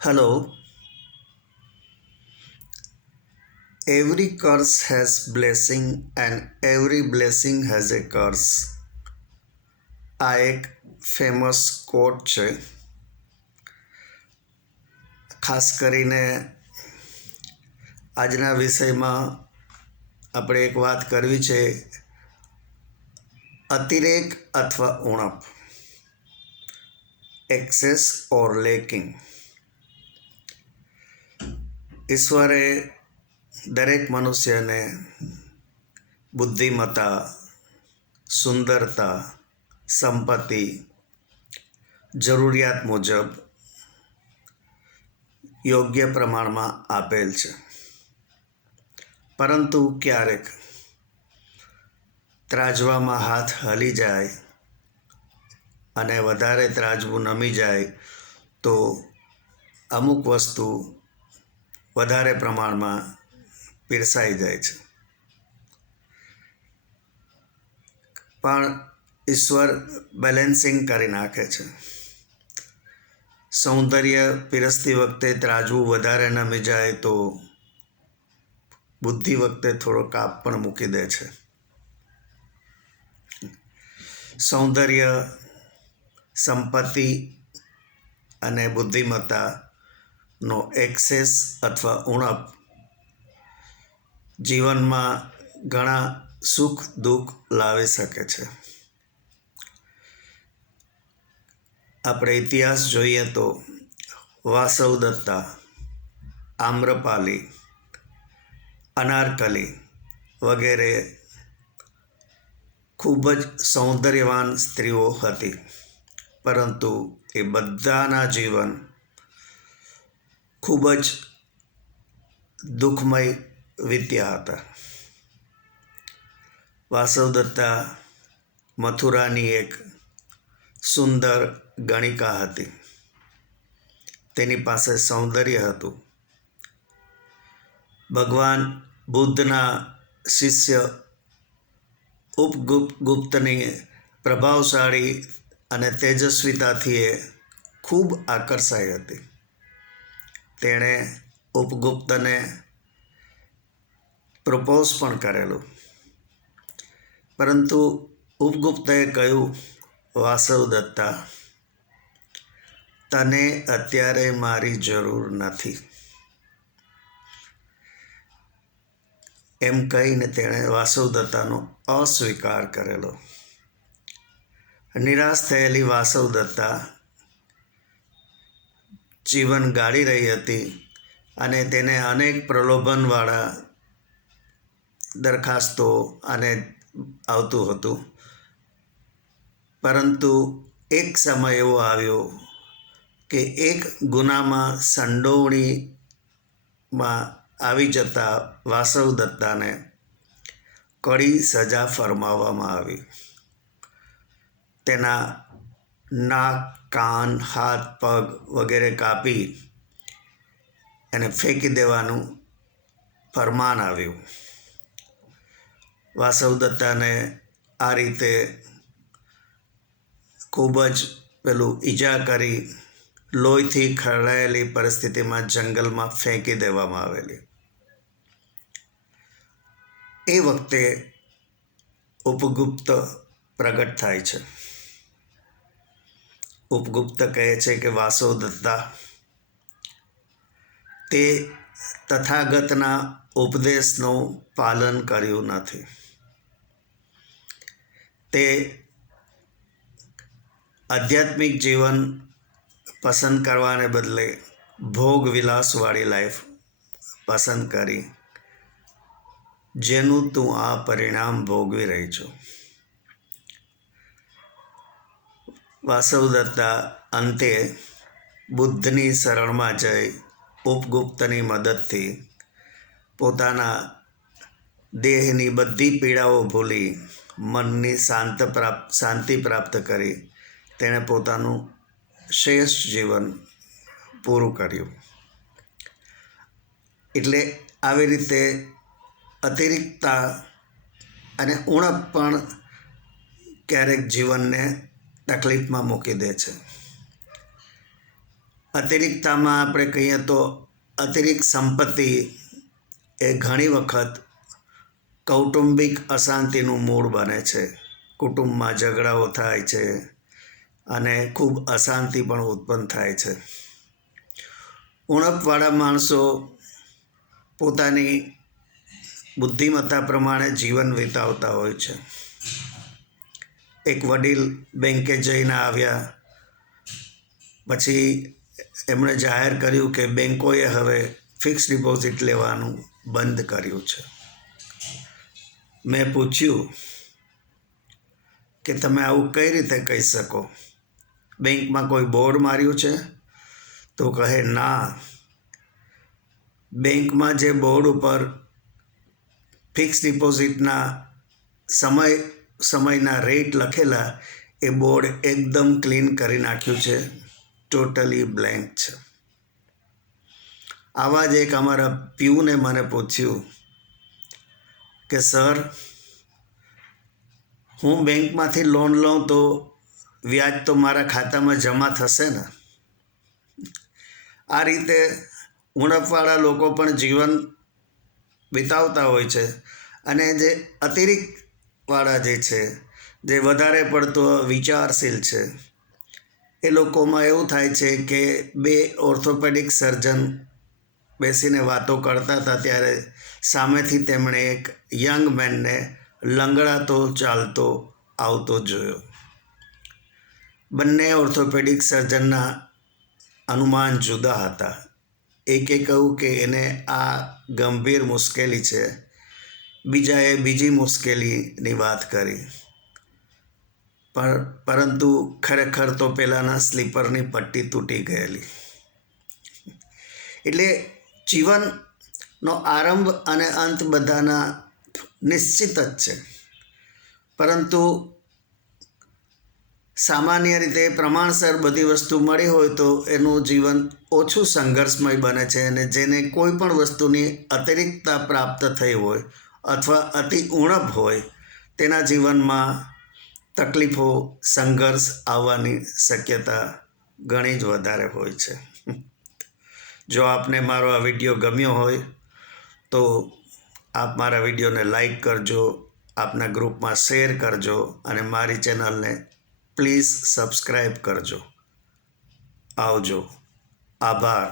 Hello, every curse has blessing and every blessing has a curse. આ એક famous કોટ છે. ખાસ કરીને આજના વિષયમાં આપણે એક વાત કરવી છે, અતિરેક અથવા ઉણપ, એક્સેસ ઓર લેકિંગ. ઈશ્વરે દરેક મનુષ્યને બુદ્ધિમત્તા, સુંદરતા, સંપત્તિ, જરૂરિયાત મુજબ યોગ્ય પ્રમાણમાં આપેલ છે. પરંતુ ક્યારેક ત્રાજવામાં હાથ હલી જાય અને વધારે ત્રાજવું નમી જાય તો અમુક વસ્તુ વધારે પ્રમાણમાં પીરસાઈ જાય છે. પણ ઈશ્વર બેલેન્સિંગ કરી નાખે છે. સૌંદર્ય પીરસતી વખતે ત્રાજવું વધારે નમી જાય તો બુદ્ધિ વખતે થોડો કાપ પણ મૂકી દે છે. સૌંદર્ય, સંપત્તિ અને બુદ્ધિમત્તાનો એક્સેસ અથવા ઉણપ જીવનમાં ઘણા સુખ દુઃખ લાવી શકે છે. આપણે ઇતિહાસ જોઈએ તો વાસવદત્તા, આમ્રપાલી, અનારકલી વગેરે ખૂબ જ સૌંદર્યવાન સ્ત્રીઓ હતી, પરંતુ એ બધાના જીવન ખૂબ જ દુઃખમય વીત્યા હતા. વાસવદત્તા મથુરાની એક સુંદર ગણિકા હતી. તેની પાસે સૌંદર્ય હતું. ભગવાન બુદ્ધના શિષ્ય ઉપગુપ્તની પ્રભાવશાળી અને તેજસ્વીતાથી એ ખૂબ આકર્ષાઈ હતી. તેણે ઉપગુપ્તને પ્રપોઝ પણ કરેલું, પરંતુ ઉપગુપ્તએ કહ્યું, વાસવદત્તા, તને અત્યારે મારી જરૂર નથી. એમ કહીને તેણે વાસવદત્તાનો અસ્વીકાર કરેલો. નિરાશ થયેલી વાસવદત્તા જીવન ગાળી રહી હતી અને તેને અનેક પ્રલોભનવાળા દરખાસ્તો અને આવતું હતું. પરંતુ એક સમય એવો આવ્યો કે એક ગુનામાં સંડોવણીમાં આવી જતા વાસવદત્તાને કડી સજા ફરમાવવામાં આવી. તેના નાક, કાન, હાથ, પગ વગેરે કાપી એને ફેંકી દેવાનું ફરમાન આવ્યું. વાસવદત્તાને આ રીતે ખૂબ જ ઈજા કરી લોહીથી ખરડાયેલી પરિસ્થિતિમાં જંગલમાં ફેંકી દેવામાં આવેલી. એ વખતે ઉપગુપ્ત પ્રગટ થાય છે. ઉપગુપ્ત કહે છે કે વાસવદત્તા, તે તથાગતના ઉપદેશનું પાલન કર્યું નથી. તે આધ્યાત્મિક જીવન પસંદ કરવાને બદલે ભોગ વિલાસવાળી લાઈફ પસંદ કરી, જેનું તું આ પરિણામ ભોગવી રહી છો. વાસવદત્તા અંતે બુદ્ધની શરણમાં જઈ ઉપગુપ્તની મદદથી પોતાના દેહની બધી પીડાઓ ભૂલી મનની શાંતિ પ્રાપ્ત કરી તેણે પોતાનું શ્રેષ્ઠ જીવન પૂરું કર્યું. એટલે આવી રીતે અતિરિક્તતા અને ઉણપ પણ ક્યારેક જીવનને તકલીફમાં મૂકી દે છે. અતિરિક્તતામાં આપણે કહીએ તો અતિરિક્ત સંપત્તિ એ ઘણી વખત કૌટુંબિક અશાંતિનું મૂળ બને છે. કુટુંબમાં ઝઘડાઓ થાય છે અને ખૂબ અશાંતિ પણ ઉત્પન્ન થાય છે. ઉણપવાળા માણસો પોતાની બુદ્ધિમત્તા પ્રમાણે જીવન વિતાવતા હોય છે. એક વડીલ બેંકે જઈને આવ્યા, પછી એમણે જાહેર કર્યું કે બેંકોએ હવે ફિક્સ ડિપોઝિટ લેવાનું બંધ કર્યું છે. મેં પૂછ્યું કે તમે આવું કઈ રીતે કહી શકો? બેંકમાં કોઈ બોર્ડ માર્યું છે? તો કહે ના, બેંકમાં જે બોર્ડ ઉપર ફિક્સ ડિપોઝિટના સમયના રેટ લખેલા એ બોર્ડ એકદમ ક્લીન કરી નાખ્યું છે, ટોટલી બ્લેન્ક છે. આવા જ એક અમારા પીઉને મને પૂછ્યું કે સર, હું બેંકમાંથી લોન લઉં તો વ્યાજ તો મારા ખાતામાં જમા થશે ને? આ રીતે ઉણપવાળા લોકો પણ જીવન વિતાવતા હોય છે. અને જે અતિરિક્તવાળા જે છે, જે વધારે પડતો વિચારશીલ છે, એ લોકોમાં એવું થાય છે કે બે ઓર્થોપેડિક સર્જન બેસીને વાતો કરતા હતા ત્યારે સામેથી તેમણે એક યંગ મેનને લંગડાતો ચાલતો આવતો જોયો. બંને ઓર્થોપેડિક સર્જનના અનુમાન જુદા હતા. એકે કહ્યું કે એને આ ગંભીર મુશ્કેલી છે, બીજાએ બીજી મુશ્કેલીની વાત કરી. પરંતુ ખરેખર તો પેલાના સ્લીપરની પટ્ટી તૂટી ગયેલી. એટલે જીવનનો આરંભ અને અંત બધાના નિશ્ચિત જ છે, પરંતુ સામાન્ય રીતે પ્રમાણસર બધી વસ્તુ મળી હોય તો એનું જીવન ઓછું સંઘર્ષમય બને છે. અને જેને કોઈ પણ વસ્તુની અતિરિક્તતા પ્રાપ્ત થઈ હોય અથવા અતિ ઉણપ હોય તેના જીવનમાં તકલીફો, સંઘર્ષ આવવાની શક્યતા ઘણી જ વધારે હોય છે. જો આપને મારો આ વિડીયો ગમ્યો હોય તો આપ મારા વિડીયોને લાઈક કરજો, આપના ગ્રુપમાં શેર કરજો અને મારી ચેનલને પ્લીઝ સબસ્ક્રાઈબ કરજો. આવજો. આભાર.